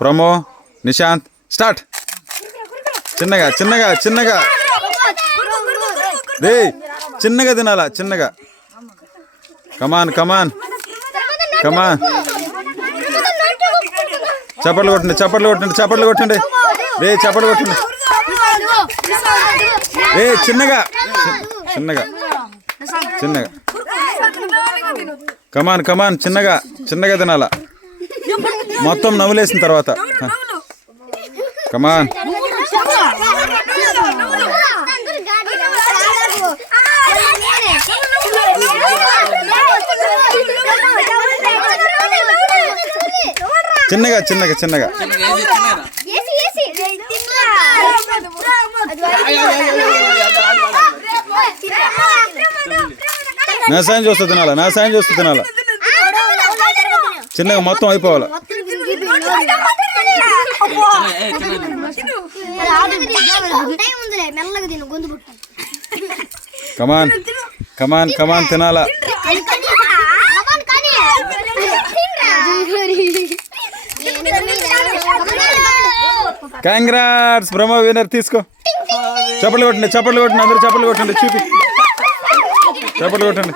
Promo Nishant start. చిన్నగా చిన్నగా చిన్నగా రే చిన్నగా తినాలా చిన్నగా. కమాన్ కమాన్ కమాన్. చప్పట్లు కొట్టండి చప్పట్లు కొట్టండి చప్పట్లు కొట్టండి రే చప్పట్లు కొట్టండి రే చిన్నగా చిన్నగా చిన్నగా. కమాన్ కమాన్ చిన్నగా చిన్నగా తినాలా మొత్తం నవ్వులేసిన తర్వాత. కమాన్ చిన్నగా చిన్నగా చిన్నగా. నా సాయం చూస్తూ తినాలా నా సాయం చూస్తూ తినాలా చిన్నగా మొత్తం అయిపోవాలా. కమాన్ కమాన్ కమాన్ తినాలా. కంగ్రాట్స్ బ్రహ్మ విన్నర్ తీసుకో. చప్పట్లు కొట్టండి చప్పట్లు కొట్టండి అందరూ చప్పట్లు కొట్టండి చూపి చప్పట్లు కొట్టండి.